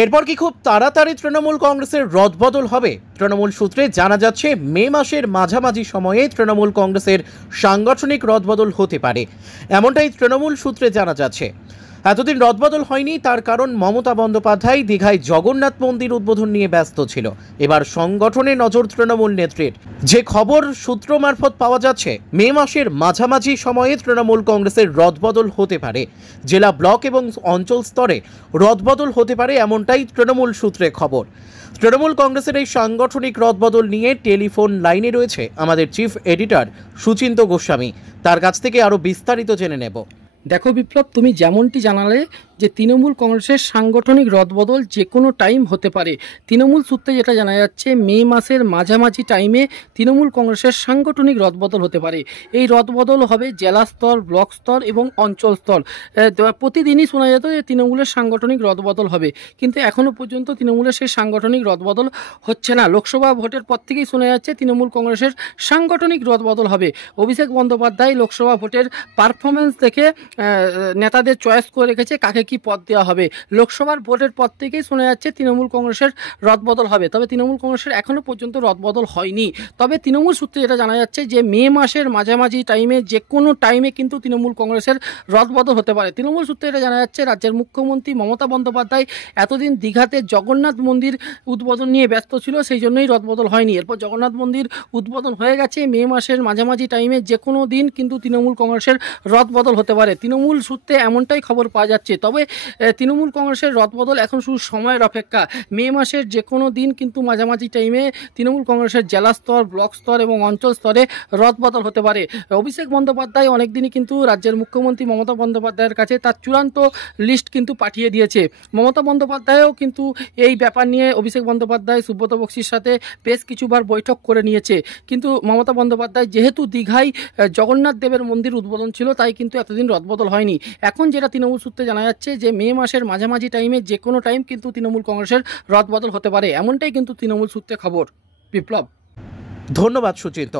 এরপর কি খুব তাড়াতাড়ি তৃণমূল কংগ্রেসের রদবদল হবে? তৃণমূল সূত্রে জানা যাচ্ছে মে মাসের মাঝামাঝি সময়ে তৃণমূল কংগ্রেসের সাংগঠনিক রদবদল হতে পারে, এমনটাই তৃণমূল সূত্রে জানা যাচ্ছে। এতদিন রদবদল হয়নি, তার কারণ মমতা বন্দ্যোপাধ্যায় দীঘায় জগন্নাথ মন্দির উদ্বোধন নিয়ে ব্যস্ত ছিল। এবার সংগঠনে নজর তৃণমূল নেত্রীর। যে খবর সূত্র মারফত পাওয়া যাচ্ছে, মে মাসের মাঝামাঝি সময়ে তৃণমূল কংগ্রেসের রদবদল হতে পারে। জেলা, ব্লক এবং অঞ্চল স্তরে রদবদল হতে পারে, এমনটাই তৃণমূল সূত্রে খবর। তৃণমূল কংগ্রেসের এই সাংগঠনিক রদবদল নিয়ে টেলিফোন লাইনে রয়েছে আমাদের চিফ এডিটর সুচিন্ত গোস্বামী। তার কাছ থেকে আরও বিস্তারিত জেনে নেব। দেখো বিপ্লব, তুমি যেমনটি জানালে যে তৃণমূল কংগ্রেসের সাংগঠনিক রদবদল যে কোনো টাইম হতে পারে। তৃণমূল সূত্রে যেটা জানা যাচ্ছে, মে মাসের মাঝামাঝি টাইমে তৃণমূল কংগ্রেসের সাংগঠনিক রদবদল হতে পারে। এই রদবদল হবে জেলা স্তর, ব্লক স্তর এবং অঞ্চল স্তর। প্রতিদিনই শোনা যেত যে তৃণমূলের সাংগঠনিক রদবদল হবে, কিন্তু এখনও পর্যন্ত তৃণমূলের সেই সাংগঠনিক রদবদল হচ্ছে না। লোকসভা ভোটের পর থেকেই শোনা যাচ্ছে তৃণমূল কংগ্রেসের সাংগঠনিক রদবদল হবে। অভিষেক বন্দ্যোপাধ্যায় লোকসভা ভোটের পারফরমেন্স দেখে নেতাদের চয়েস করে রেখেছে কাকে কি পদ দেওয়া হবে। লোকসভার ভোটের পর থেকেই শোনা যাচ্ছে তৃণমূল কংগ্রেসের রদবদল হবে, তবে তৃণমূল কংগ্রেসের এখনও পর্যন্ত রদবদল হয়নি। তবে তৃণমূল সূত্রে যেটা জানা যাচ্ছে যে মে মাসের মাঝামাঝি টাইমে, যে কোনো টাইমে কিন্তু তৃণমূল কংগ্রেসের রদবদল হতে পারে। তৃণমূল সূত্রে এটা জানা যাচ্ছে রাজ্যের মুখ্যমন্ত্রী মমতা বন্দ্যোপাধ্যায় এতদিন দীঘাতে জগন্নাথ মন্দির উদ্বোধন নিয়ে ব্যস্ত ছিল, সেই জন্যই রদবদল হয়নি। এরপর জগন্নাথ মন্দির উদ্বোধন হয়ে গেছে, মে মাসের মাঝামাঝি টাইমে যে কোনো দিন কিন্তু তৃণমূল কংগ্রেসের রদবদল হতে পারে। তৃণমূল সূত্রে এমনটাই খবর পাওয়া যাচ্ছে। তবে তৃণমূল কংগ্রেসের রদবদল এখন শুধু সময়ের অপেক্ষা। মে মাসের যে কোনো দিন কিন্তু মাঝামাঝি টাইমে তৃণমূল কংগ্রেসের জেলা স্তর, ব্লক স্তর এবং অঞ্চল স্তরে রদবদল হতে পারে। অভিষেক বন্দ্যোপাধ্যায় অনেকদিনই কিন্তু রাজ্যের মুখ্যমন্ত্রী মমতা বন্দ্যোপাধ্যায়ের কাছে তার চূড়ান্ত লিস্ট কিন্তু পাঠিয়ে দিয়েছে। মমতা বন্দ্যোপাধ্যায়ও কিন্তু এই ব্যাপার নিয়ে অভিষেক বন্দ্যোপাধ্যায়, সুব্রত বক্সির সাথে বেশ কিছুবার বৈঠক করে নিয়েছে, কিন্তু মমতা বন্দ্যোপাধ্যায় যেহেতু দীঘায় জগন্নাথ দেবের মন্দির উদ্বোধন ছিল, তাই কিন্তু এতদিন রদবদল হয়নি। এখন যেটা তৃণমূল সূত্রে জানা যাচ্ছে যে মে মাসের মাঝামাঝি টাইমে যে কোনো টাইম কিন্তু তৃণমূল কংগ্রেসের রদবদল হতে পারে, এমনটাই কিন্তু তৃণমূল সূত্রে খবর। বিপ্লব, ধন্যবাদ সুচিন্ত।